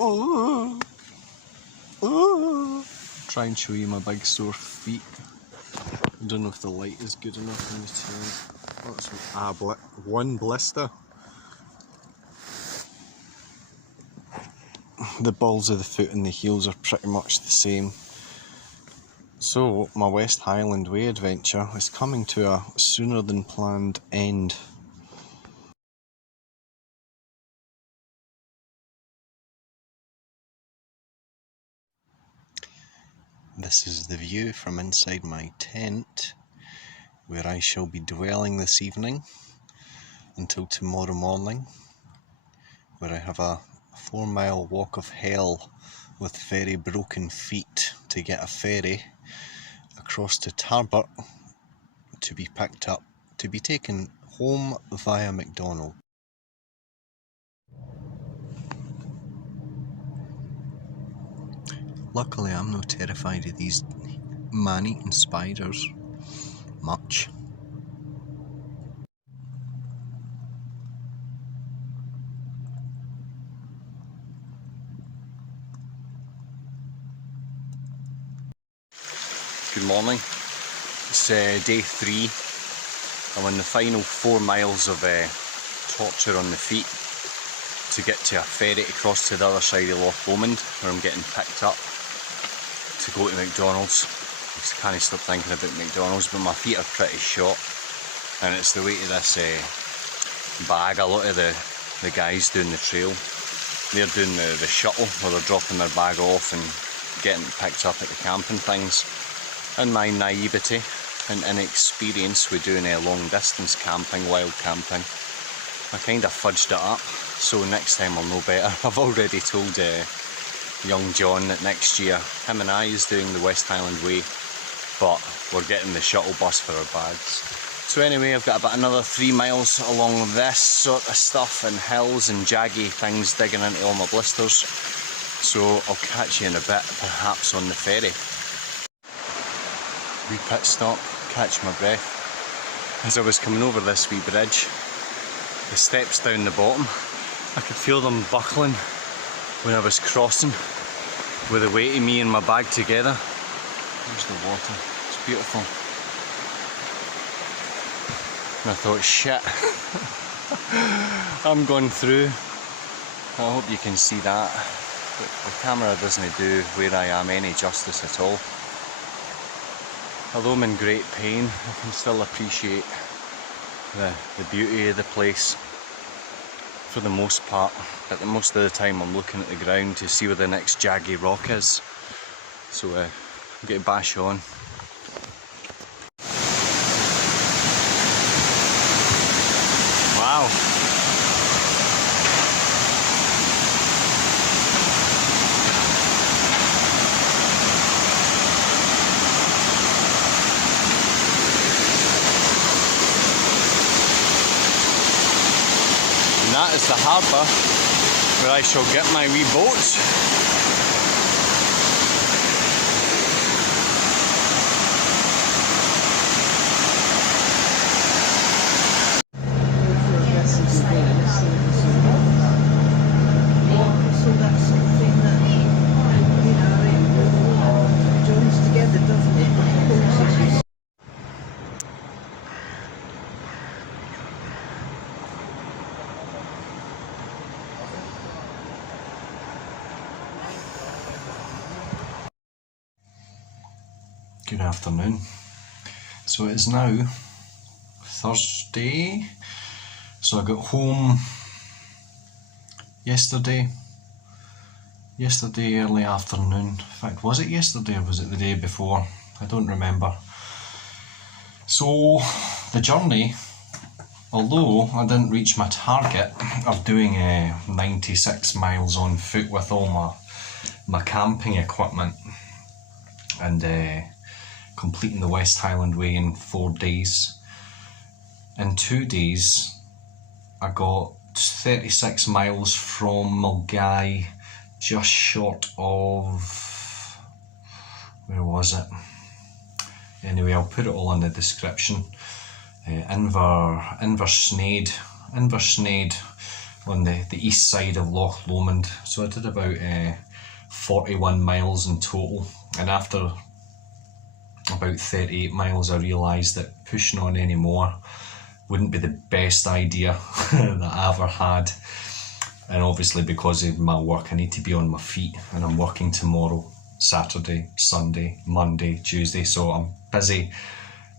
Oh, oh. Try and show you my big sore feet. I don't know if the light is good enough in the tent. That's one blister. The balls of the foot and the heels are pretty much the same. So my West Highland Way adventure is coming to a sooner than planned end. This is the view from inside my tent, where I shall be dwelling this evening until tomorrow morning, where I have a 4-mile walk of hell with very broken feet to get a ferry across to Tarbert to be picked up, to be taken home via McDonald. Luckily I'm not terrified of these man-eating spiders much. Good morning. It's day 3. I'm on the final 4 miles of torture on the feet to get to a ferry to cross to the other side of Loch Lomond, where I'm getting picked up to go to McDonald's. I just can't stop thinking about McDonald's, but my feet are pretty shot, and it's the weight of this bag. A lot of the guys doing the trail, they're doing the shuttle where they're dropping their bag off and getting picked up at the camping things. In my naivety and inexperience with doing long distance camping, wild camping, I kind of fudged it up, so next time I'll know better. I've already told young John that next year him and I is doing the West Highland Way, but we're getting the shuttle bus for our bags. So anyway, I've got about another 3 miles along this sort of stuff, and hills and jaggy things digging into all my blisters. So I'll catch you in a bit, perhaps on the ferry. Wee pit stop, catch my breath. As I was coming over this wee bridge, the steps down the bottom, I could feel them buckling when I was crossing with the weight of me and my bag together. There's the water, it's beautiful. And I thought, shit, I'm going through. I hope you can see that, but the camera doesn't do where I am any justice at all. Although I'm in great pain, I can still appreciate the beauty of the place for the most part. But most of the time I'm looking at the ground to see where the next jaggy rock is. So I'm going to bash on. Wow. That is the harbour where I shall get my wee boats. So that's something that, you know, it joins together, doesn't it? Good afternoon. So it is now Thursday. So I got home yesterday early afternoon. In fact, was it yesterday or was it the day before? I don't remember. So the journey, although I didn't reach my target of doing 96 miles on foot with all my camping equipment and completing the West Highland Way in 4 days. In 2 days, I got 36 miles from Milngavie, just short of, where was it? Anyway, I'll put it all in the description. Inversnaid, on the east side of Loch Lomond. So I did about 41 miles in total, and after about 38 miles I realised that pushing on any more wouldn't be the best idea that I ever had. And obviously because of my work I need to be on my feet, and I'm working tomorrow, Saturday, Sunday, Monday, Tuesday, so I'm busy.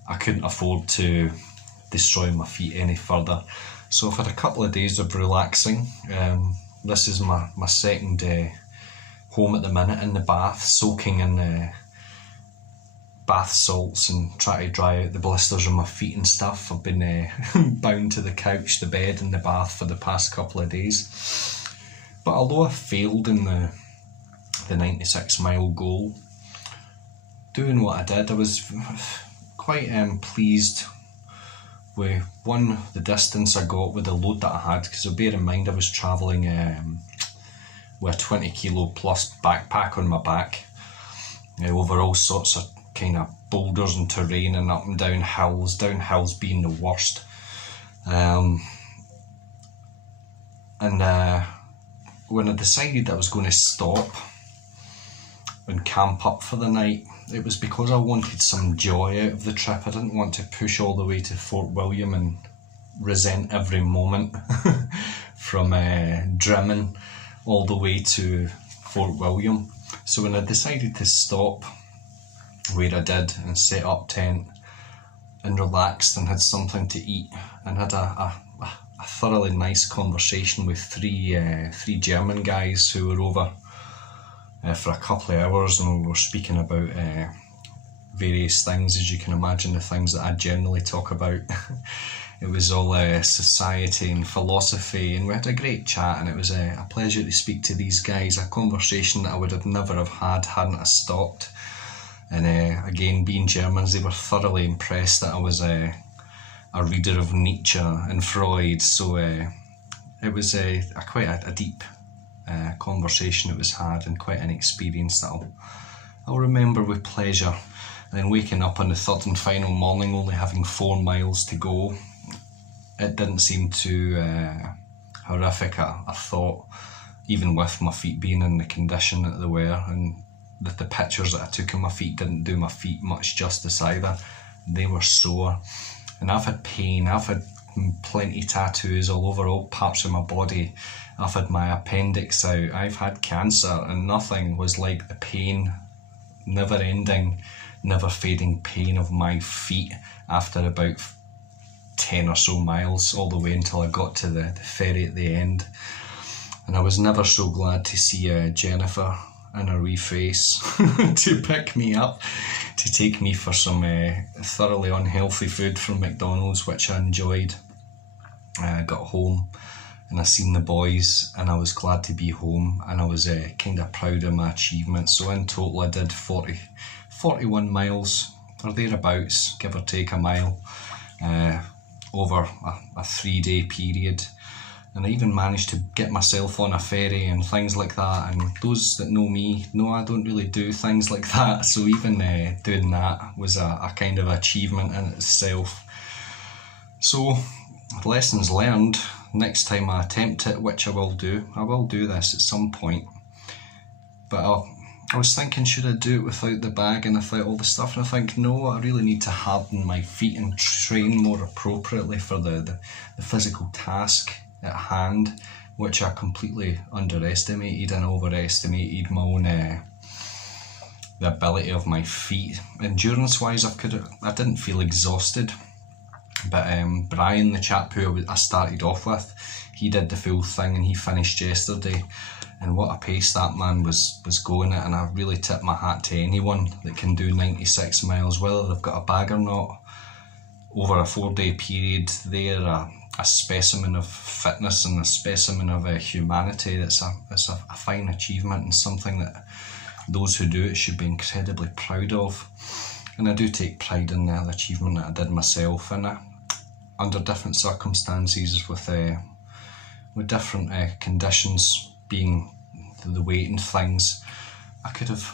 I couldn't afford to destroy my feet any further. So I've had a couple of days of relaxing. This is my second home at the minute in the bath, soaking in bath salts and try to dry out the blisters on my feet and stuff. I've been bound to the couch, the bed and the bath for the past couple of days. But although I failed in the 96 mile goal, doing what I did, I was quite pleased with the distance I got with the load that I had, because bear in mind I was travelling with a 20 kilo plus backpack on my back over all sorts of kind of boulders and terrain and up and down hills being the worst. When I decided I was going to stop and camp up for the night, it was because I wanted some joy out of the trip. I didn't want to push all the way to Fort William and resent every moment from Drimmen all the way to Fort William. So when I decided to stop where I did and set up tent and relaxed and had something to eat and had a thoroughly nice conversation with three German guys who were over for a couple of hours, and we were speaking about various things, as you can imagine, the things that I generally talk about. It was all society and philosophy, and we had a great chat, and it was a pleasure to speak to these guys, a conversation that I would have never have had hadn't I stopped. And again, being Germans, they were thoroughly impressed that I was a reader of Nietzsche and Freud, so it was quite a deep conversation that was had, and quite an experience that I'll remember with pleasure. And then waking up on the third and final morning, only having 4 miles to go, it didn't seem too horrific a thought, even with my feet being in the condition that they were, and the pictures that I took of my feet didn't do my feet much justice either. They were sore, and I've had pain, I've had plenty of tattoos all over all parts of my body. I've had my appendix out, I've had cancer, and nothing was like the pain, never ending, never fading pain of my feet after about 10 or so miles, all the way until I got to the ferry at the end. And I was never so glad to see Jennifer and her wee face to pick me up, to take me for some thoroughly unhealthy food from McDonald's, which I enjoyed. I got home and I seen the boys, and I was glad to be home, and I was kind of proud of my achievement. So in total I did 41 miles or thereabouts, give or take a mile, over a 3-day period. And I even managed to get myself on a ferry and things like that, and those that know me know I don't really do things like that, so even doing that was a kind of achievement in itself. So lessons learned, next time I attempt it, which I will do this at some point, but I was thinking, should I do it without the bag and without all the stuff, and I think no, I really need to harden my feet and train more appropriately for the physical task at hand, which I completely underestimated and overestimated my own the ability of my feet. Endurance wise, I didn't feel exhausted, but Brian, the chap who I started off with, he did the full thing and he finished yesterday, and what a pace that man was going at. And I really tip my hat to anyone that can do 96 miles, whether they've got a bag or not, over a 4-day period. They're a specimen of fitness and a specimen of humanity. It's a fine achievement, and something that those who do it should be incredibly proud of. And I do take pride in the achievement that I did myself, and under different circumstances, with different conditions, being the weight and things, I could have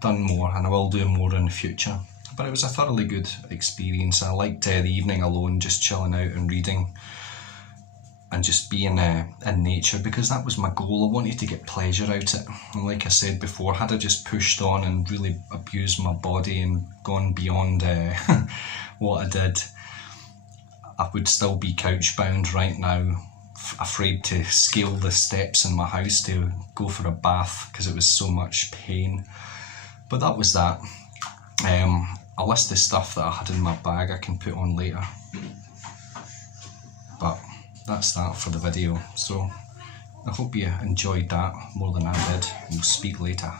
done more, and I will do more in the future. But it was a thoroughly good experience. I liked the evening alone, just chilling out and reading. and just being in nature, because that was my goal. I wanted to get pleasure out of it. And like I said before, had I just pushed on and really abused my body and gone beyond what I did, I would still be couch bound right now, afraid to scale the steps in my house to go for a bath because it was so much pain. But that was that. A list of stuff that I had in my bag I can put on later. But that's that for the video. So I hope you enjoyed that more than I did. We'll speak later.